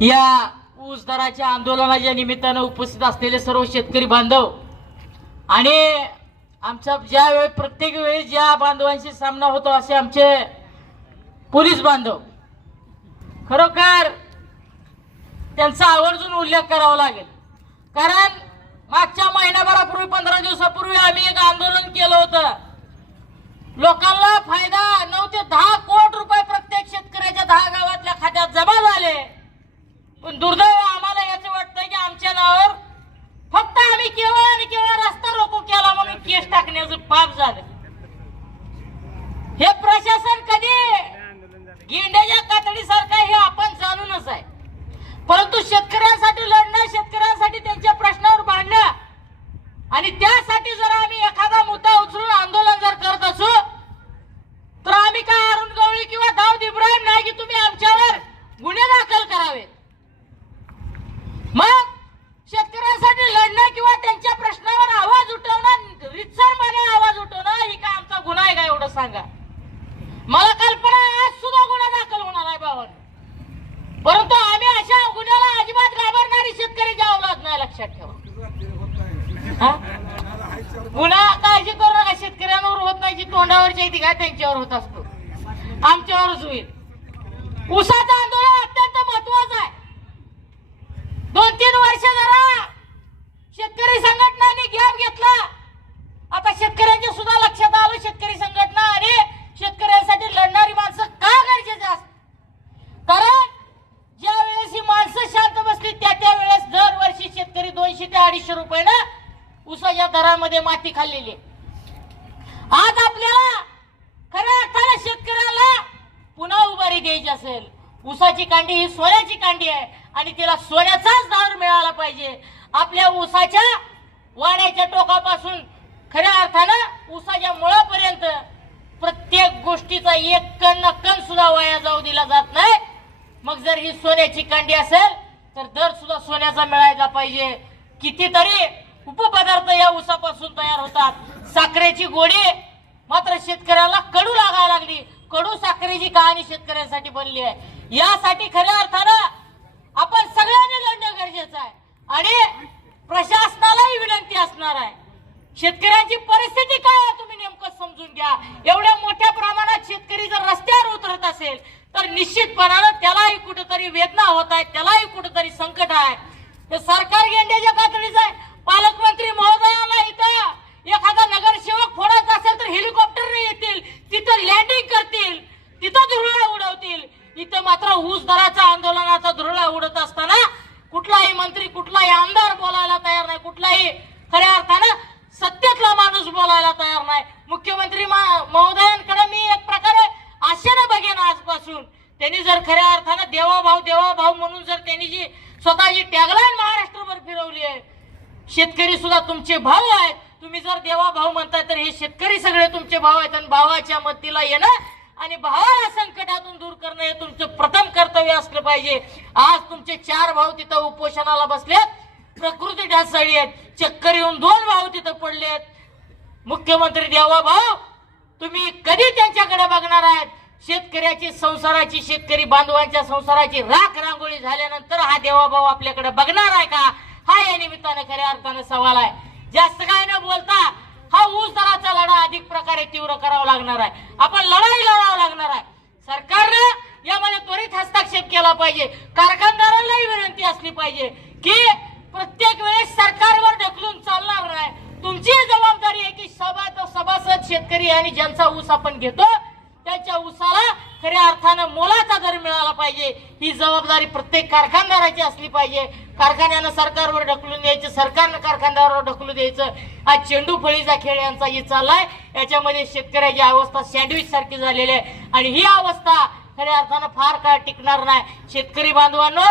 या ऊस दराच्या आंदोलनाच्या निमित्तानं उपस्थित असलेले सर्व शेतकरी बांधव आणि आमचा ज्या वेळी प्रत्येक वेळी ज्या बांधवांशी सामना होतो असे आमचे पोलीस बांधव. खरोखर त्यांचा आवर्जून उल्लेख करावा लागेल. कारण मागच्या महिन्याभरापूर्वी पंधरा दिवसापूर्वी आम्ही एक आंदोलन केलं होतं. लोकांना फायदा नऊ ते दहा कोटी रुपये प्रत्येक शेतकऱ्याच्या दहा गावातल्या खात्यात जमा झाले पण दुर्दैव आम्हाला याचं वाटतं की आमच्या नावावर फक्त आम्ही केवळ आणि केवळ रस्ता रोको केला म्हणून करण्याचं पाप झालं. हे प्रशासन कधी गेंड्याच्या कातडीसारखं हे आपण जाणूनच आहे. परंतु शेतकऱ्यांसाठी लढणं शेतकऱ्यांसाठी त्यांच्या प्रश्नावर भांडणं आणि त्याच जर आम्ही एखादा मुद्दा उचलून आंदोलन जर करत असू तर आम्ही काय अरुण गवळी किंवा दाऊद इब्राहिम नाही की तुम्ही आमच्यावर गुन्हे दाखल करावेत मग शेतकऱ्यांसाठी लढणं किंवा त्यांच्या प्रश्नावर आवाज उठवणं रितसरपणे आवाज उठवणं ही काय आमचा गुन्हा आहे का एवढं सांगा मला कल्पना आहे, आज सुद्धा गुन्हा दाखल होणार आहे बाबांनो परंतु आम्ही अशा गुन्ह्याला अजिबात घाबरणारी शेतकरी अवलाद नाही लक्षात ठेवा. गुन्हा काळजी करू नका शेतकऱ्यांवर होत नाही जी तोंडावरची येते का काय त्यांच्यावर होत असतो. आमच्यावरच होईल. उसाचं आंदोलन अत्यंत महत्वाचं आहे. दोन तीन वर्ष जरा शेतकरी संघटनांनी गॅप घेतला. आता शेतकऱ्यांच्या सुद्धा लक्षात आलं शेतकरी संघटना आणि शेतकऱ्यांसाठी लढणारी माणसं का गरजेचे असतात कारण ज्या वेळेस ही माणसं शांत बसली त्या त्या वेळेस दरवर्षी शेतकरी दोनशे ते अडीचशे रुपयानं उसाच्या दरामध्ये माती खाल्लेली आहे. आज आपल्याला खऱ्या अर्थानं शेतकऱ्याला पुन्हा उभारी द्यायची असेल. ऊसाची कांडी ही सोन्याची कांडी आहे आणि तिला सोन्याचाच दार मिळाला पाहिजे. आपल्या ऊसाच्या वाड्याच्या टोकापासून खऱ्या अर्थानं ऊसाच्या मुळापर्यंत प्रत्येक गोष्टीचा एक कण कण सुद्धा वाया जाऊ दिला जात नाही. मग जर ही सोन्याची कांडी असेल तर दर सुद्धा सोन्याचा मिळायला पाहिजे. कितीतरी उपपदार्थ या ऊसापासून तयार होतात. साखरेची गोडी मात्र शेतकऱ्याला कडू लागायला लागली. कडू साखरेची कहाणी शेतकऱ्यांसाठी बनली आहे. यासाठी खऱ्या अर्थानं आपण सगळ्यांनी लढणं गरजेचं आहे. आणि प्रशासनालाही विनंती असणार आहे. शेतकऱ्यांची परिस्थिती काय आहे तुम्ही नेमकं समजून घ्या. एवढ्या मोठ्या प्रमाणात शेतकरी जर रस्त्यावर उतरत असेल तर निश्चितपणानं त्यालाही कुठंतरी वेदना होत आहेत त्यालाही कुठंतरी संकट आहे. सरकार गेंड्याच्या पातळीचं आहे पालकमंत्री महोदयाला इथं एखादा नगरसेवक फोडायचा असेल तर हेलिकॉप्टरने येतील तिथं लँडिंग करतील तिथं धुरळा उडवतील. इथं मात्र ऊस दराच्या आंदोलनाचा धुरळा उडत असताना कुठलाही मंत्री कुठलाही आमदार बोलायला तयार नाही. कुठलाही खऱ्या अर्थानं सत्यातला माणूस बोलायला तयार नाही. मुख्यमंत्री महोदयांकडे मी एक प्रकारे आशेनं बघेन आजपासून. त्यांनी जर खऱ्या अर्थानं देवाभाव देवाभाव म्हणून जर त्यांनी जी स्वतःची टॅगलाईन महाराष्ट्रभर फिरवली आहे शेतकरी सुद्धा तुमचे भाऊ आहेत. तुम्ही जर देवा भाऊ म्हणताय तर हे शेतकरी सगळे तुमचे भाऊ आहेत आणि भावाच्या मतीला येणं आणि भावाला संकटातून दूर करणं हे तुमचं प्रथम कर्तव्य असलं पाहिजे. आज तुमचे चार भाऊ तिथं उपोषणाला बसलेत. प्रकृती ढासळली आहेत. चक्कर येऊन दोन भाऊ तिथं पडलेत. मुख्यमंत्री देवा भाऊ तुम्ही कधी त्यांच्याकडे बघणार आहेत? शेतकऱ्याची संसाराची शेतकरी बांधवांच्या संसाराची राख रांगोळी झाल्यानंतर हा देवाभाऊ आपल्याकडे बघणार आहे का? हा या निमित्तानं खऱ्या अर्थानं सवाल आहे. जास्त काय न बोलता हा ऊस दराचा लढा अधिक प्रकारे तीव्र करावा लागणार आहे. आपण लढाई लढावं लागणार आहे. सरकारनं यामध्ये त्वरित हस्तक्षेप केला पाहिजे. कारखानदारांनाही विनंती असली पाहिजे की प्रत्येक वेळेस सरकारवर ढकलून चालणार नाही. तुमची जबाबदारी आहे की सभा सभासद शेतकरी आणि ज्यांचा ऊस आपण घेतो खऱ्या अर्थानं मोलाचा दर मिळाला पाहिजे. ही जबाबदारी प्रत्येक कारखानदाराची असली पाहिजे. कारखान्यानं सरकारवर ढकलून द्यायचं सरकारनं कारखानदारावर ढकलून द्यायचं. आज चेंडू फळीचा खेळ यांचा ही चाललाय. याच्यामध्ये शेतकऱ्याची अवस्था सँडविच सारखी झालेली आहे. आणि ही अवस्था खऱ्या अर्थानं फार काळ टिकणार नाही. शेतकरी बांधवांनो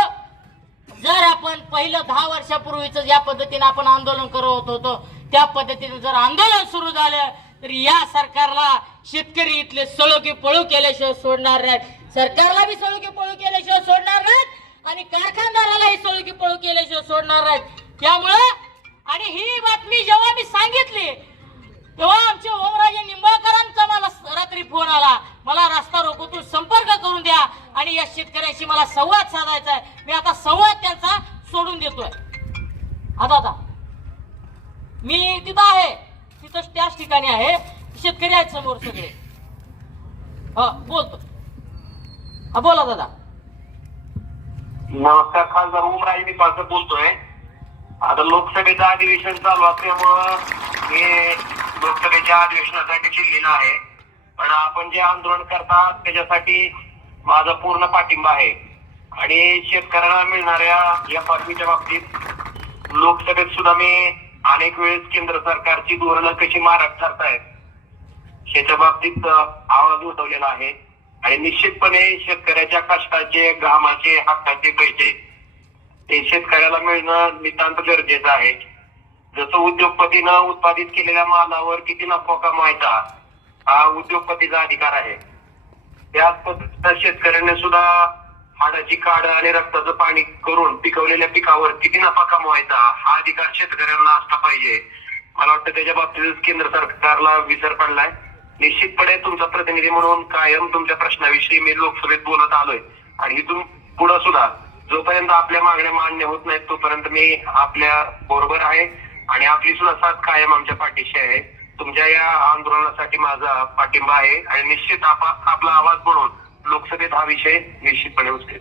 जर आपण पहिलं दहा वर्षापूर्वीच ज्या पद्धतीनं आपण आंदोलन करत होतो त्या पद्धतीनं जर आंदोलन सुरू झालं तर या सरकारला शेतकरी इथले सळोके पळू केल्याशिवाय सोडणार नाहीत. सरकारला बी सळोके पळू केल्याशिवाय सोडणार नाहीत आणि कारखानदारालाही सळोके पळू केल्याशिवाय सोडणार नाहीत. त्यामुळं आणि ही बातमी जेव्हा मी सांगितली तेव्हा आमचे ओमराजे निंबाळकरांचा मला रात्री फोन आला. मला रस्ता रोखून संपर्क करून द्या आणि या शेतकऱ्याशी मला संवाद साधायचा आहे. मी आता संवाद त्यांचा सोडून देतोय. आता आता. मी तिथं आहे. त्याच ठिकाणी आहे. शेतकरी आहेत समोर सगळे. हा बोलतो. हा बोला दादा. नमस्कार खासदार उमराज मी पास बोलतोय. आता लोकसभेचं अधिवेशन चालू असल्यामुळं मी लोकसभेच्या अधिवेशनासाठी दिल्लीला आहे. पण आपण जे आंदोलन करता त्याच्यासाठी माझा पूर्ण पाठिंबा आहे. आणि शेतकऱ्यांना मिळणाऱ्या या बातमीच्या बाबतीत लोकसभेत सुद्धा मी अनेक वेळेस केंद्र सरकारची धोरणं कशी मारक ठरतायत याच्या बाबतीत आवाज उठवलेला आहे. आणि निश्चितपणे शेतकऱ्याच्या कष्टाचे घामाचे हक्काचे पैसे ते शेतकऱ्याला मिळणं नितांत गरजेचं आहे. जसं उद्योगपतीनं उत्पादित केलेल्या मालावर किती नफा कमवायचा हा उद्योगपतीचा अधिकार आहे. त्याच पद्धतीचा शेतकऱ्याने सुद्धा हाडाची काढ आणि रक्ताचं पाणी करून पिकवलेल्या पिकावर किती नफा कमवायचा हा अधिकार शेतकऱ्यांना असला पाहिजे. मला वाटतं त्याच्या बाबतीत केंद्र सरकारला विसर पडलाय. निश्चितपणे तुमचा प्रतिनिधी म्हणून कायम तुमच्या प्रश्नाविषयी मी लोकसभेत बोलत आलोय. आणि इथून पुढे सुद्धा जोपर्यंत आपल्या मागण्या मान्य होत नाहीत तोपर्यंत मी आपल्या बरोबर आहे. आणि आपली सुद्धा साथ कायम आमच्या पाठीशी आहे. तुमच्या या आंदोलनासाठी माझा पाठिंबा आहे. आणि निश्चित आपा आपला आवाज म्हणून लोकसभेत हा विषय निश्चितपणे उचलेल.